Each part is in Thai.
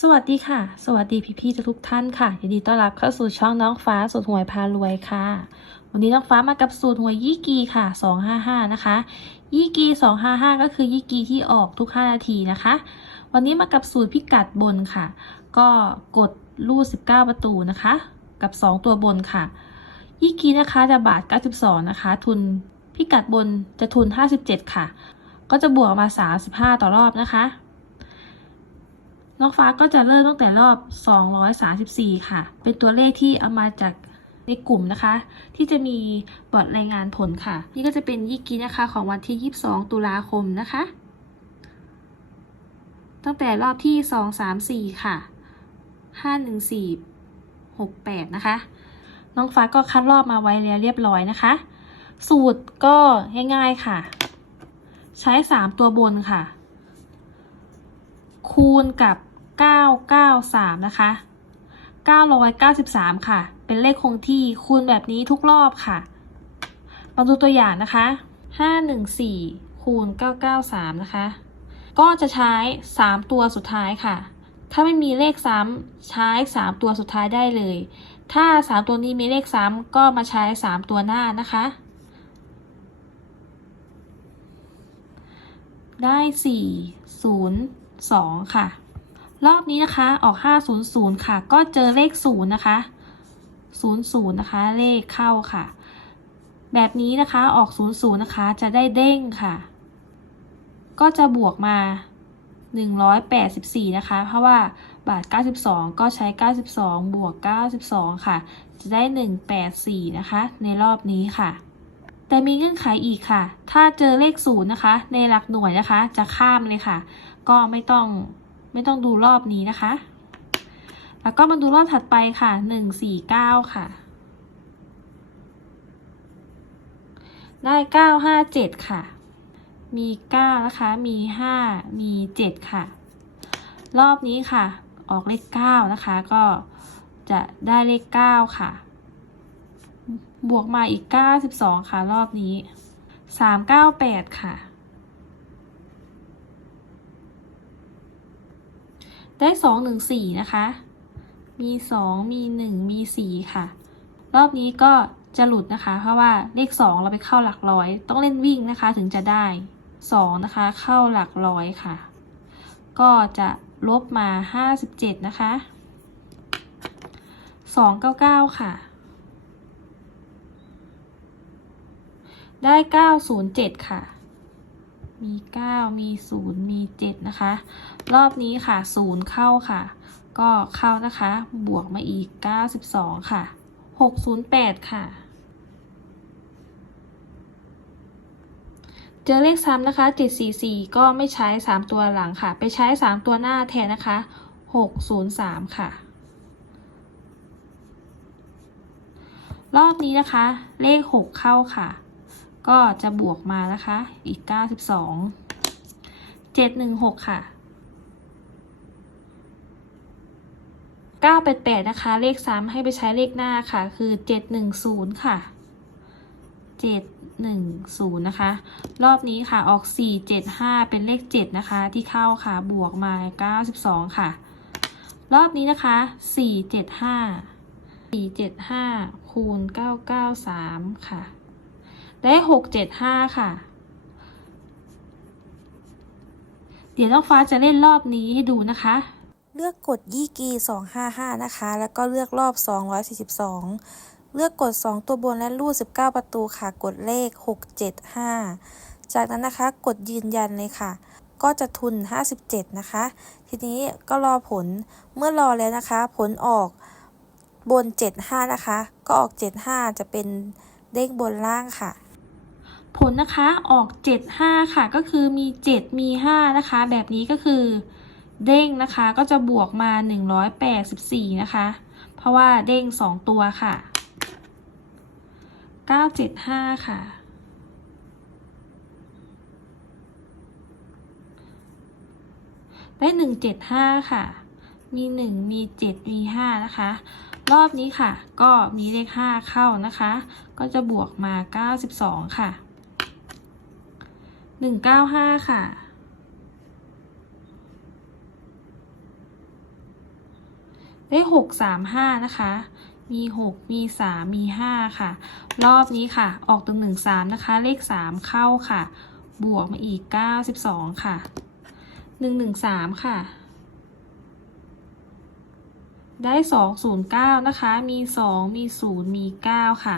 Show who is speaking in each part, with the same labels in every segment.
Speaker 1: สวัสดีค่ะ สวัสดีพี่ๆทุกท่านค่ะยินดีต้อนรับเข้าสู่ช่องน้องฟ้าสูตรหวยพารวยค่ะ วันนี้น้องฟ้ามากับสูตรหวยยี่กีค่ะ255นะคะยี่กี255 ก็คือยี่กีที่ออกทุก 5 นาทีนะคะ วันนี้มากับสูตรพิกัดบนค่ะ ก็กดรูด19 ประตูนะคะ กับ 2 ตัวบนค่ะยี่กีนะคะจะบาท 92 นะคะ ทุนพิกัดบนจะทุน 57 ค่ะ ก็จะบวกมา 35 ต่อรอบนะคะ น้องฟ้าก็จะเริ่มตั้งแต่รอบ 234 ค่ะ เป็นตัวเลขที่เอามาจากในกลุ่มนะคะ ที่จะมีบอร์ดรายงานผลค่ะ นี่ก็จะเป็นยี่กีนะคะของวันที่ 22 ตุลาคมนะคะ ตั้งแต่รอบที่ 234 ค่ะ 514 68 นะคะ น้องฟ้าก็คัดรอบมาไว้แล้วเรียบร้อยนะคะ สูตรก็ง่ายๆค่ะ ใช้ 3 ตัวบนค่ะ คูณกับ 993 นะคะ 993 ค่ะ เป็นเลขคงที่คูณแบบนี้ทุกรอบค่ะ มาดูตัวอย่างนะคะ 514 คูณ 993 นะคะ ก็จะใช้ 3 ตัวสุดท้ายค่ะ ถ้าไม่มีเลขซ้ำใช้ 3 ตัวสุดท้ายได้เลย ถ้า 3 ตัวนี้มีเลขซ้ำก็มาใช้ 3 ตัวหน้านะคะ ได้ 4 0 2 ค่ะ รอบนี้นะคะออก 500 ค่ะ ก็เจอเลข 0 นะคะ 00 นะคะ เลขเข้าค่ะ แบบนี้นะคะออก 00 นะคะ จะได้เด้งค่ะ ก็จะบวกมา 184 นะคะ เพราะว่าบาท 92 ก็ใช้ 92 บวก 92 ค่ะ จะได้ 184 นะคะ ในรอบนี้ค่ะ แต่มีเงื่อนไขอีกค่ะ ถ้าเจอเลขศูนย์นะคะ ในหลักหน่วยนะคะ จะข้ามเลยค่ะ ก็ไม่ต้อง ไม่ต้องดูรอบนี้นะคะ แล้วก็มาดูรอบถัดไปค่ะหนึ่งสี่เก้าค่ะ ได้เก้าห้าเจ็ดค่ะ มีเก้านะคะ มีห้ามีเจ็ดค่ะ รอบนี้ค่ะ ออกเลขเก้านะคะ ก็จะได้เลขเก้าค่ะ บวกมาอีก92ค่ะ รอบนี้398ค่ะ ได้214นะคะ มี2มี1มี4ค่ะ รอบนี้ก็จะหลุดนะคะ เพราะว่าเลข2เราไปเข้าหลักร้อย ต้องเล่นวิ่งนะคะถึงจะได้2นะคะ เข้าหลักร้อยค่ะ ก็จะลบมา57นะคะ299ค่ะ ได้907ค่ะ มี 9 มี 0 มี 7 นะคะ รอบนี้ค่ะ 0 เข้าค่ะ ก็เข้านะคะ บวกมาอีก 92 ค่ะ 608 ค่ะ เจอเลขซ้ำนะคะ 744 ก็ไม่ใช้ 3 ตัวหลังค่ะ ไปใช้ 3 ตัวหน้าแทนนะคะ 603 ค่ะรอบนี้นะคะ เลข 6 เข้าค่ะ ก็จะบวกมานะคะ อีก 92 716 ค่ะ 988 นะคะ เลขซ้ำให้ไปใช้เลขหน้าค่ะ คือ 710 ค่ะ 710 นะคะ รอบนี้ค่ะออก 475 เป็นเลข 7 นะคะ ที่เข้าค่ะ บวกมา 92 ค่ะ รอบนี้นะคะ 475 475 คูณ 993 ค่ะ ได้หกเจ็ดห้าค่ะ เดี๋ยวน้องฟ้าจะเล่นรอบนี้ให้ดูนะคะ
Speaker 2: เลือกกดยี่กี255นะคะ แล้วก็เลือกรอบ242เลือกกด 2 ตัวบนและรูด 19 ประตูค่ะ กดเลข 675 จากนั้นนะคะ กดยืนยันเลยค่ะ ก็จะทุน 57 นะคะ ทีนี้ก็รอผล เมื่อรอแล้วนะคะ ผลออกบน 75 นะคะ ก็ออก 75 จะเป็นเด้งบนล่างค่ะ
Speaker 1: ผลนะคะออก 75 ค่ะก็คือมี 7 มี 5 นะคะ แบบนี้ก็คือเด้งนะคะก็จะบวกมา 184 นะคะ เพราะว่าเด้ง 2 ตัวค่ะ 975 ค่ะ ได้ 175 ค่ะ มี 1 มี 7 มี 5 นะคะ รอบนี้ค่ะ ก็มีเลข 5 เข้านะคะ ก็จะบวกมา 92 ค่ะ 195ค่ะ ได้หกสามห้านะคะ มีหกมีสามมีห้าค่ะ รอบนี้ค่ะ ออกตัวหนึ่งสามนะคะ เลขสามเข้าค่ะ บวกมาอีกเก้าสิบสองค่ะหนึ่งหนึ่งสามค่ะได้สองศูนย์เก้านะคะ มีสองมีศูนย์มีเก้าค่ะ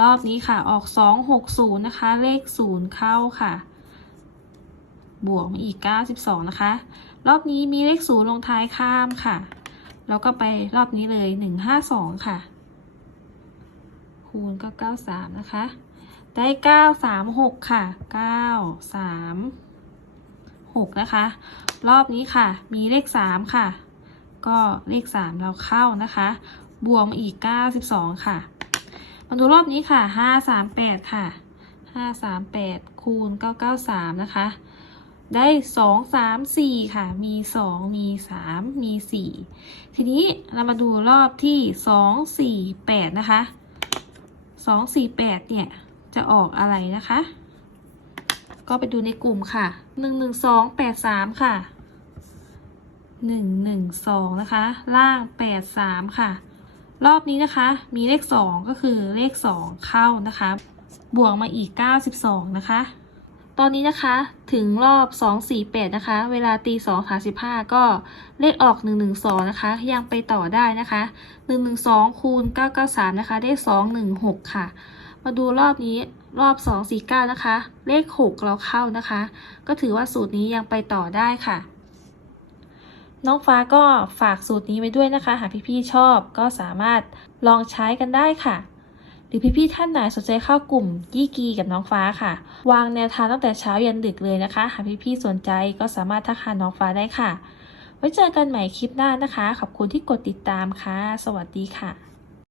Speaker 1: รอบนี้ค่ะ ออกสองหกศูนย์นะคะ เลขศูนย์เข้าค่ะ บวกมาอีกเก้าสิบสองนะคะ รอบนี้มีเลขศูนย์ลงท้ายข้ามค่ะ แล้วก็ไปรอบนี้เลยหนึ่งห้าสองค่ะ คูณก็เก้าสามนะคะ ได้เก้าสามหกค่ะเก้าสามหกนะคะ รอบนี้ค่ะ มีเลขสามค่ะ ก็เลขสามเราเข้านะคะ บวกมาอีกเก้าสิบสองค่ะ มาดูรอบนี้ค่ะห้าสามแปดค่ะห้าสามแปดคูณเก้าเก้าสามนะคะ ได้สองสามสี่ค่ะ มีสองมีสามมีสี่ทีนี้เรามาดูรอบที่สองสี่แปดนะคะสองสี่แปดเนี่ย จะออกอะไรนะคะ ก็ไปดูในกลุ่มค่ะหนึ่งหนึ่งสองแปดสามค่ะหนึ่งหนึ่งสองนะคะ ล่างแปดสามค่ะ รอบนี้นะคะ มีเลขสองก็คือเลขสองเข้านะคะ บวกมาอีกเก้าสิบสองนะคะ ตอนนี้นะคะถึงรอบ 248 นะคะ เวลาตี2 35 ก็เลขออก 112 นะคะ ยังไปต่อได้นะคะ 112 คูณ 993 นะคะ ได้ 216 ค่ะ มาดูรอบนี้รอบ 249 นะคะ เลข 6 เราเข้านะคะ ก็ถือว่าสูตรนี้ยังไปต่อได้ค่ะ น้องฟ้าก็ฝากสูตรนี้ไว้ด้วยนะคะ หากพี่ๆชอบก็สามารถลองใช้กันได้ค่ะ รือพี่ๆท่านไหนสนใจเข้ากลุ่มยี่กีกับน้องฟ้าค่ะ วางแนวทางตั้งแต่เช้ายันดึกเลยนะคะ หากพี่ๆสนใจก็สามารถทักหาน้องฟ้าได้ค่ะ ไว้เจอกันใหม่คลิปหน้านะคะ ขอบคุณที่กดติดตามค่ะ สวัสดีค่ะ